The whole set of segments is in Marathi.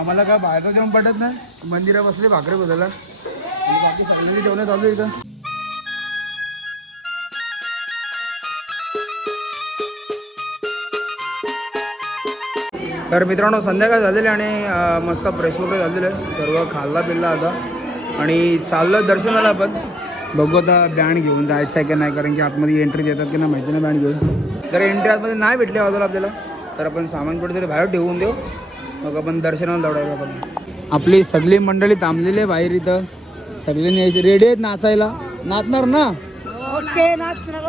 आम्हाला काय बाहेर जेवण पडत नाही, मंदिरात बसले भाकरी बदलला बाकी सगळ्यांची जेवण चालू आहे इथं. तर मित्रांनो संध्याकाळ झालेली आणि मस्त फ्रेश वगैरे झालेलं आहे, सर्व खाल्ला पिल्ला आता आणि चाललं दर्शनाला. आपण बघू आता बँड घेऊन जायचं आहे की नाही, कारण की आतमध्ये एंट्री देतात की नाही माहिती नाही बँड घेऊन. जर एंट्री आतमध्ये नाही भेटली बाजूला आपल्याला तर आपण सामान कुठेतरी बाहेर ठेवून देऊ, मग आपण दर्शनाला दौडायला. आपण आपली सगळी मंडळी थांबलेली आहे बाहेर इथं, सगळ्यांनी यायचे रेडी आहेत नाचायला. नाचणार ना? ओके नाचणार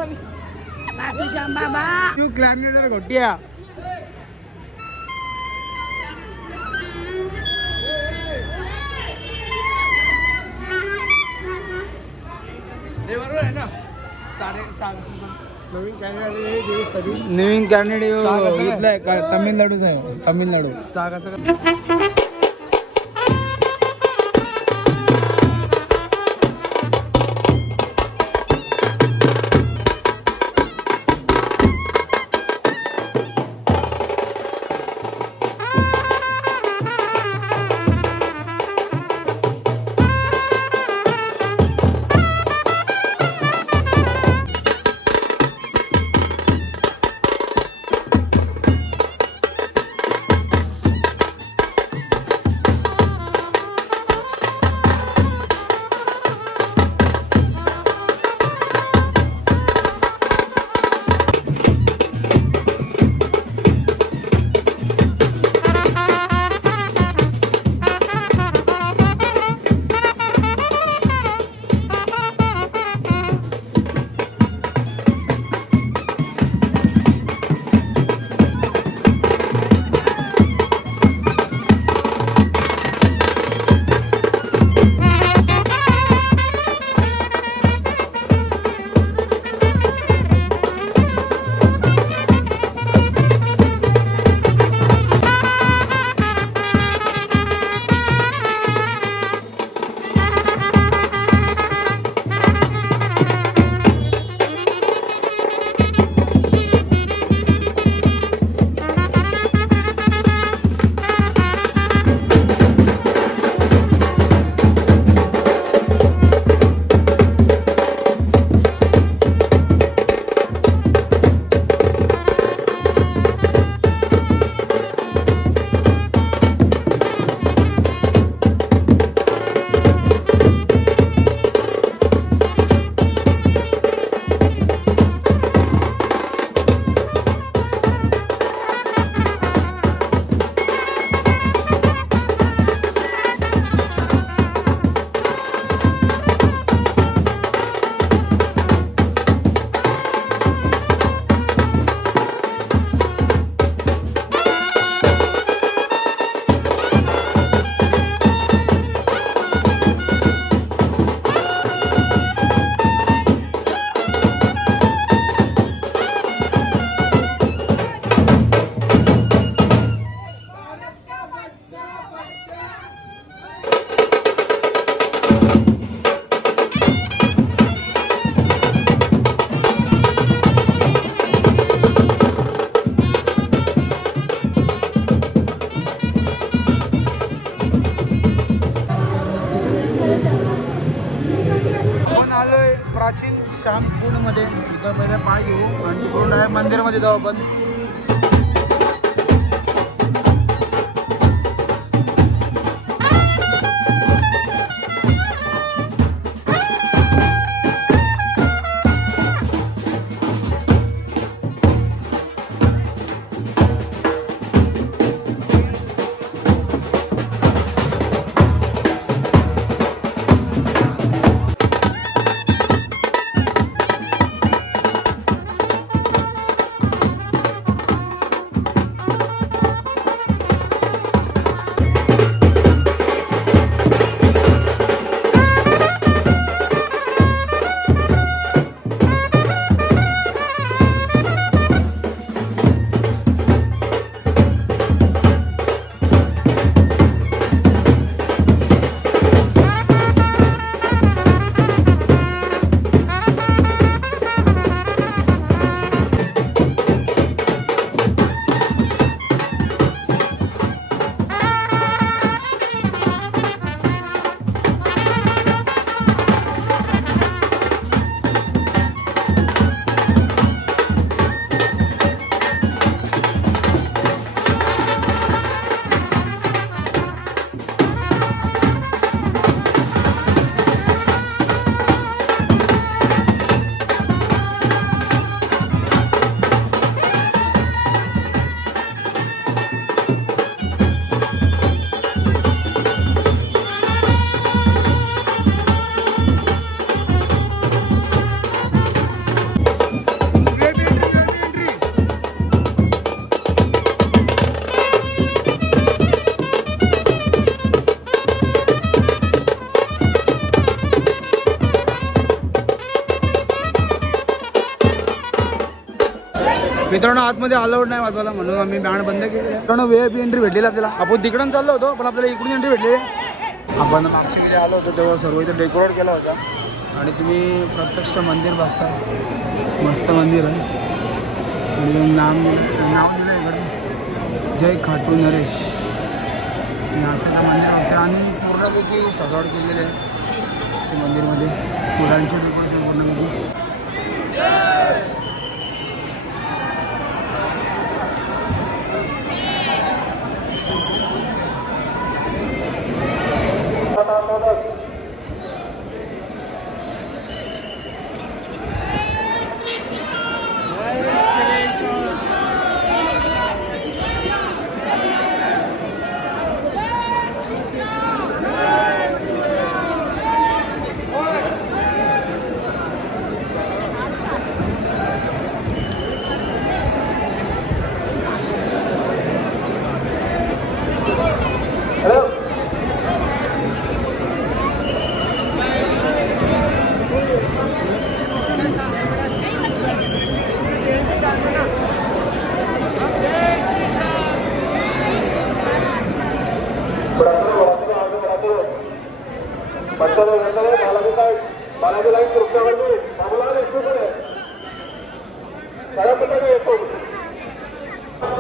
बाबा. तू क्लॅरिनेटर घोटिया बरोबर आहे ना. नवीन कॅन्डिडेट इथला का तामिळनाडूच आहे, तामिळनाडू. प्राचीन श्याम कुंडमध्ये इथं पहिले पाय घेऊ आणि तिकडून आहे मंदिरामध्ये जाऊ आपण. मित्रांनो आतमध्ये अलाउड नाही वाजवायला म्हणून आम्ही बँड बंद केली. मित्रांनो VIP एंट्री भेटलेली आपल्याला. आपण तिकडून चाललो होतो पण आपल्याला इकडून एंट्री भेटली. आपण मागच्या वेळी आलो होतो तेव्हा सर्व इथं डेकोरेट केला होता आणि तुम्ही प्रत्यक्ष मंदिर बघता. मस्त मंदिर आहे आणि नाव दिलं इकडे जय खाटू नरेश. असं मंदिर होते आणि पूर्णपैकी सजावट केलेली आहे ते मंदिरमध्ये. फुलांचे डेकोरेशन पूर्णपैकी.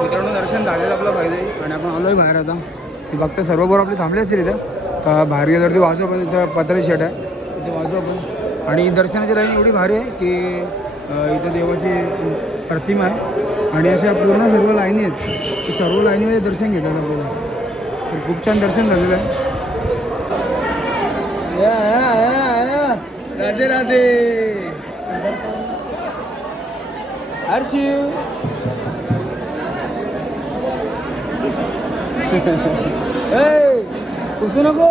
मित्रांनो दर्शन झालेलं आपलं पाहिजे आणि आपण आलोय बाहेर आता. फक्त सर्व बरोबर आपले थांबले असतील इथं. तर बाहेर गेल्यावरती वाजू आपण. इथं पत्रे शेट आहे इथे वाजू आपण. आणि दर्शनाची लाईन एवढी भारी आहे की इथं देवाची प्रतिमा आहे आणि अशा पूर्ण सर्व लाईनी आहेत की सर्व लाईनीमध्ये दर्शन घेतात आपल्याला. तर खूप छान दर्शन झालेलं आहे. राधे राधे हर्षिव. पुसू नको.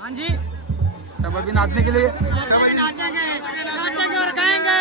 हाँ जी सब अभी नाचने के लिए नाचेंगे और गाएंगे.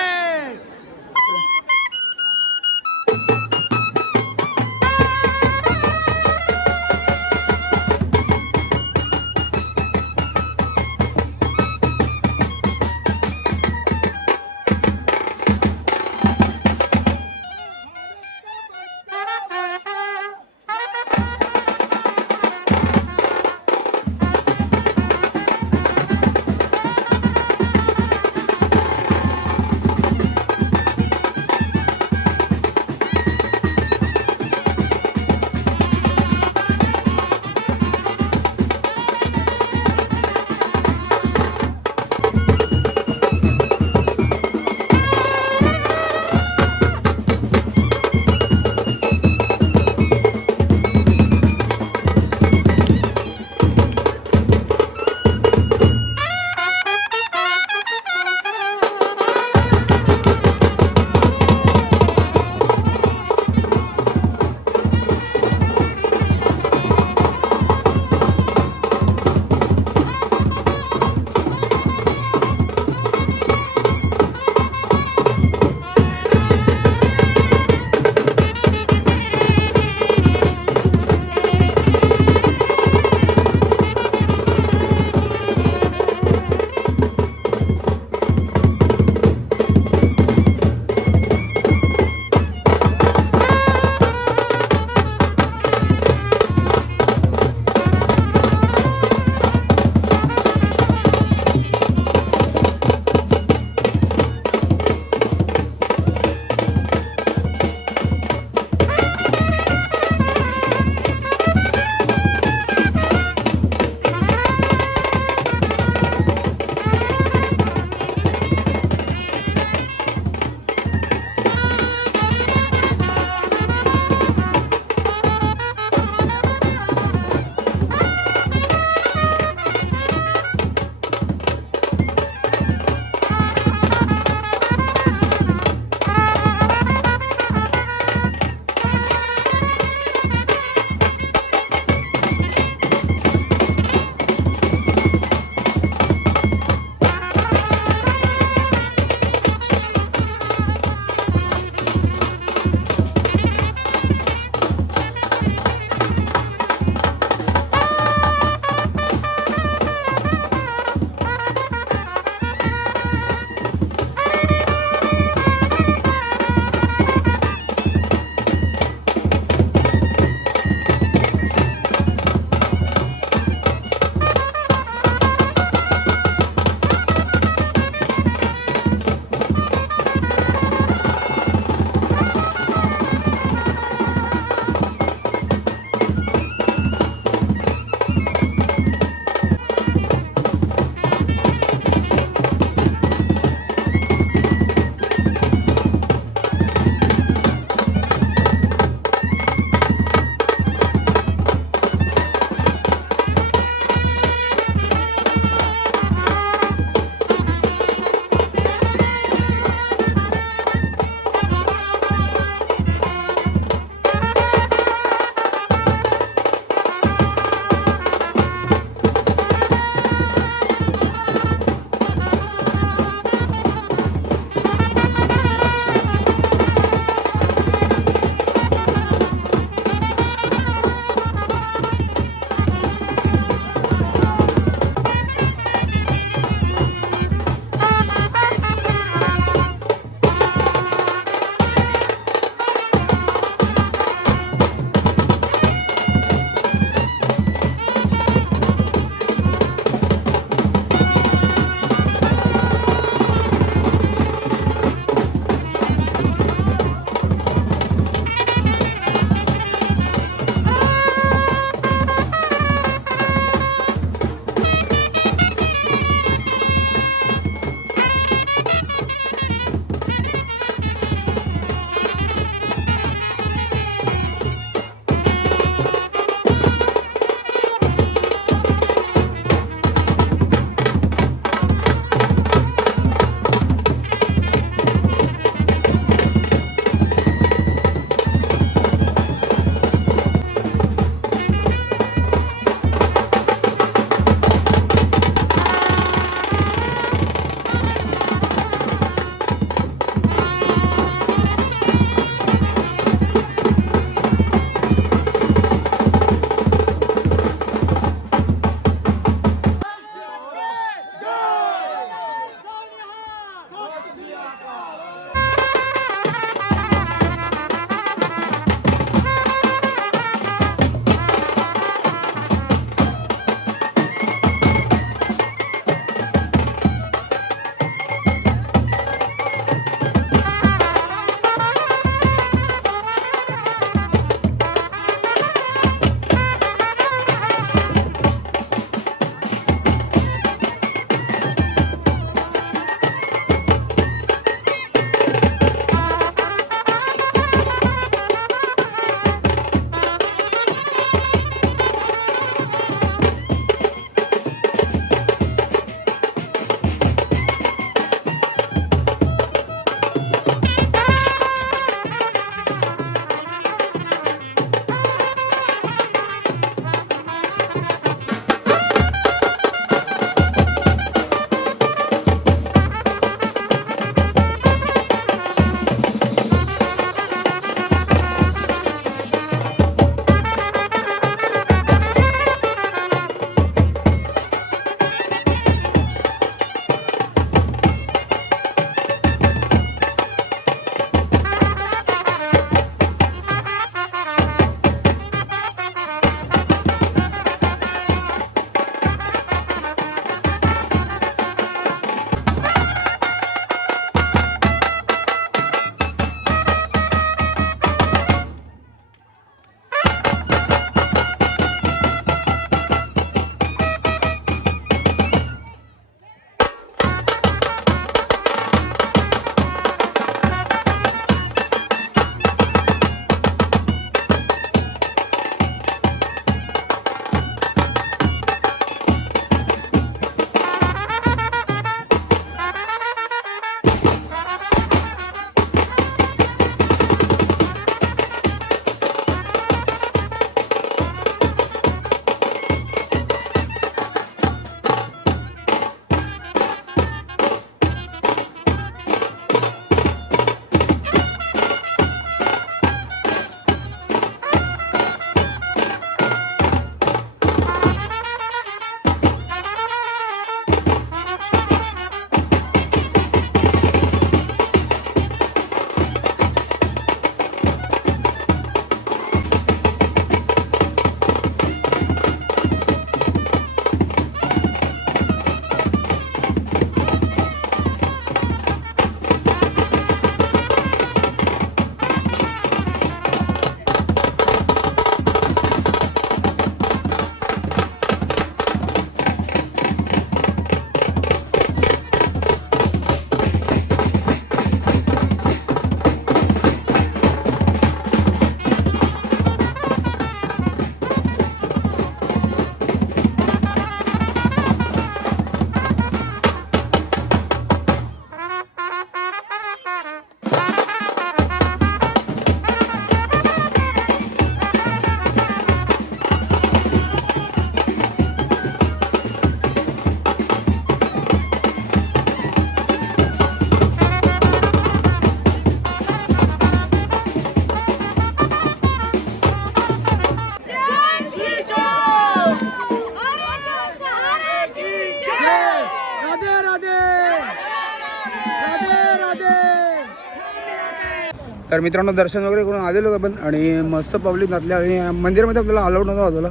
तर मित्रांनो दर्शन वगैरे करून आलेलो आपण आणि मस्त पब्लिक घातले आणि मंदिरामध्ये आपल्याला अलाउड नव्हतं वाजवला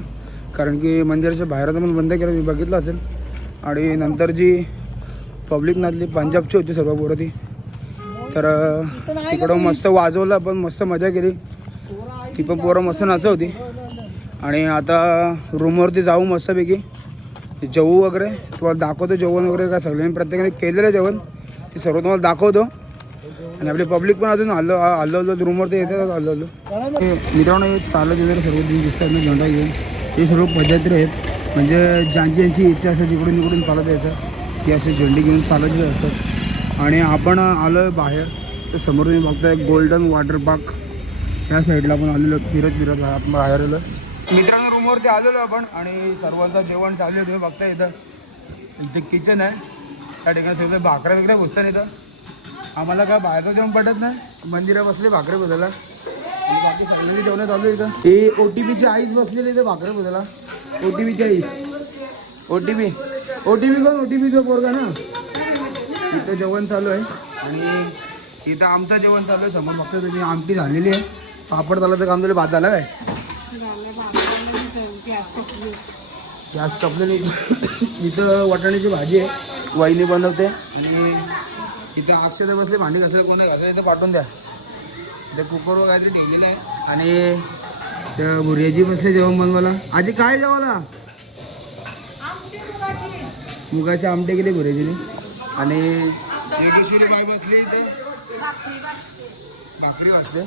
कारण की मंदिराच्या बाहेर पण बंद केलं मी बघितलं असेल. आणि नंतर जी पब्लिक नाचली पंजाबची होती सर्व पोरं ती, तर तिकडं मस्त वाजवलं पण मस्त मजा केली. ती पण पोरं मस्त नाचत होती. आणि आता रूमवरती जाऊ मस्तपैकी जेवू वगैरे, तुम्हाला दाखवतो जेवण वगैरे काय सगळ्यांनी प्रत्येकाने केलेलं जेवण ते सर्व तुम्हाला दाखवतो. आणि आपली पब्लिक पण अजून आलो रूमवरती येतात आलो. मित्रांनो हे चालत वगैरे सर्व दिसतात ना झेंडा घेऊन, हे सर्व पदयात्री आहेत. म्हणजे ज्यांची इच्छा असेल तिकडून चालत यायचं की असे झेंडे घेऊन चालत असतात. आणि आपण आलो आहे बाहेर, तर समोर तुम्ही बघताय गोल्डन वॉटर पार्क, त्या साईडला आपण आलेलो फिरत आपण बाहेर आलो. मित्रांनो रूमवरती आलेलो आपण आणि सर्वांचं जेवण चालू आहे. तुम्ही बघताय इथं किचन आहे, त्या ठिकाणी सगळं भाकऱ्या वगैरे बसतात. इथं आम्हाला काय बाहेरचं जेवण पडत नाही, मंदिरात बसले भाकरे बदला आणि बाकी सगळ्यांची जेवण चालू आहे. इथं हे OTPची आईस बसलेली इथं भाकरे बदला, OTPची आईस, OTP कोण OTPचा पोरगा ना. इथं जेवण चालू आहे आणि इथं आमचं जेवण चालू आहे. समोर बघतो त्याची आमटी झालेली आहे, पापड झालं तर काम झालं, भात झाला काय गॅस कपलेली. इथं वाटाण्याची भाजी आहे, वहिनी बनवते. आणि इथं अक्षता बसले भांडी घासायला, कोण घासायला इथं पाठवून द्या. इथं कुकरवर काहीतरी ठेवलेलं आहे आणि त्या भुर्याची बसले जेवण बनवायला. आजी काय जेवायला? मुगाची आमटे केली भुर्याजीने. आणि योगेश्वरी बाई बसली इथे भाकरी वाजते.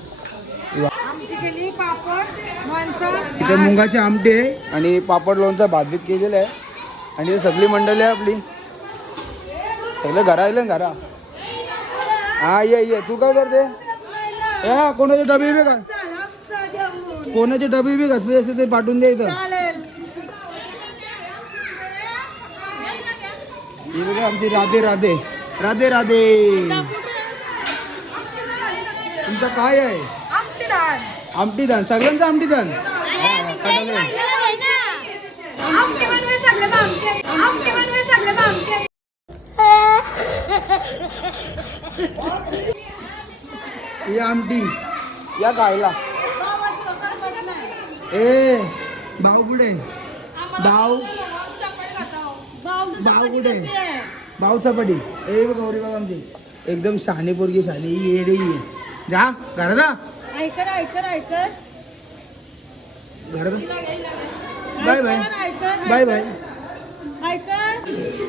इथे मुगाची आमटी आहे आणि पापड लोणचा भात बीत केलेला आहे. आणि इथे सगळी मंडळी आहे आपली, सगळं घरा येईल ना घरा. हा ये तू काय करते? हा कोणाचे डबे बी का, कोणाचे डबे बी घातले असते ते पाठवून द्या इथं. ही बघा आमची राधे तुमचं काय आहे? आमटीदान सगळ्यांचं आमटीदान. ही आमटी या खायला. ए भाऊ कुठे? भाऊ कुठे? भाऊ चपाटी. ए गौरी बाबा आमची एकदम शहाणी पोरगी, शहाणी येडे जा घरात जा. ऐकर घरात बाय.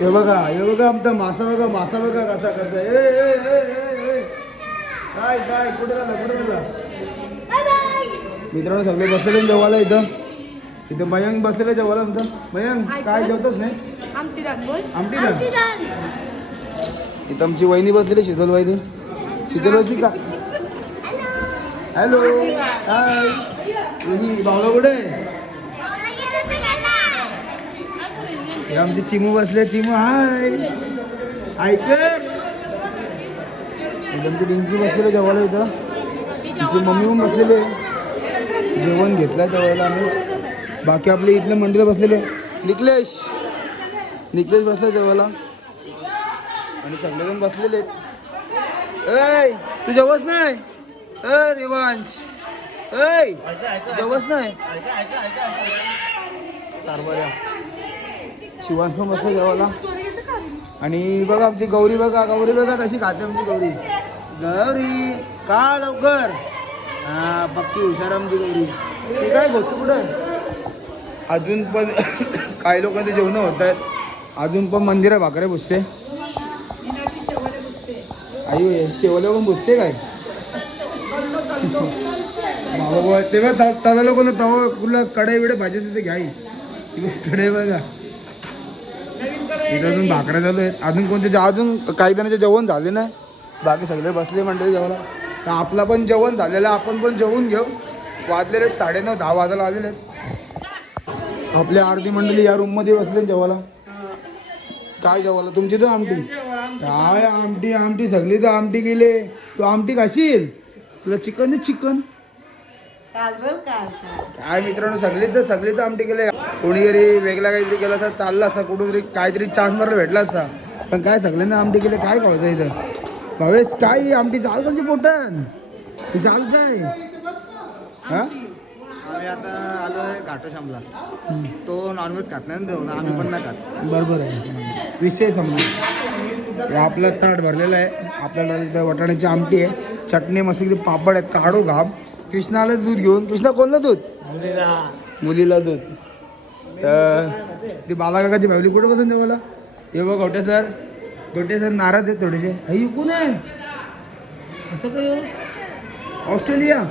हे बघा आमचा मासा बघा कसा काय कुठे झाला. मित्रांनो सगळे बसलेले जेवायला इथं मयंक बसलेलं जेवायला. आमचं मयंक काय जेवतच नाही? आमटीदान. इथं आमची वहिनी बसलेली शीतल वहिनी का? हॅलो हाय भावला कुठे? हे आमची चिमू बसले. चिमू हाय ऐकर. आमची डिंकी बसलेले जेवायला इथं. तिची मम्मी पण बसलेले जेवण घेतलं जेवायला आम्ही. बाकी आपले इथले मंडळी बसलेले. निकलेश बसले जेवायला आणि सगळेजण बसलेले आहेत. तू जेवस नाही रिवांश? जेवस नाही सारबऱ्या शिवांश पण बसले जेवायला. आणि बघा आमची गौरी बघा कशी खाते आमची गौरी का लवकर. हा पक्की हुशार आमची गौरी. ती काय होतं कुठं अजून पण काही लोकांचे जेवण होत आहेत. अजून पण मंदिर आहे भाकरे पुसते. आई शेवल्या पण पुसते काय बाबा. तेव्हा तवा लोक तवा कुठला कढई बिडे भाजी असते ते घ्याई. कढई बघा इथं अजून भाकऱ्या चालू आहेत. अजून काही जणांचे जेवण झाले नाही, बाकी सगळे बसले मंडळी जेवायला. तर आपला पण जेवण झालेलं आहे, आपण पण जेवून घेऊ. वाजलेले 9:30 10 वाजायला आलेले आहेत. आपल्या आरती मंडळी या रूममध्ये बसले जेवायला. काय जेवायला तुमची तर आमटी काय आमटी सगळी तर आमटी गेले. तू आमटी खाशील? तुला चिकन काय मित्रांनो सगळी तर आमटी केले. कोणी जरी वेगळा काहीतरी केला तर चालला असता, कुठून तरी काहीतरी चान्स मारला भेटला असता. पण काय सगळ्यांना आमटी केले काय खायचं इथं भावेश? काय आमटी चाल तुमची पोटन चालतंय हा आम्ही आता आलोय घाटोश्यामला. तो नॉनव्हेज खात नाही ना, आम्ही पण नाही खात. बरोबर आहे विषय समजा हे आपलं ताट भरलेलं आहे. आपल्याला इथं वाटाण्याची आमटी आहे, चटणी मस्त पापड आहेत. काढू घाम. कृष्णाला दूध घेऊन. कृष्णा कोणलं दूध? मुलीला दूध. ती बालाकाकाची भावली कुठे बसून मला हे बघ गोटे सर नाराज आहेत थोडेसे. आई कोण आहे असं काय? ऑस्ट्रेलिया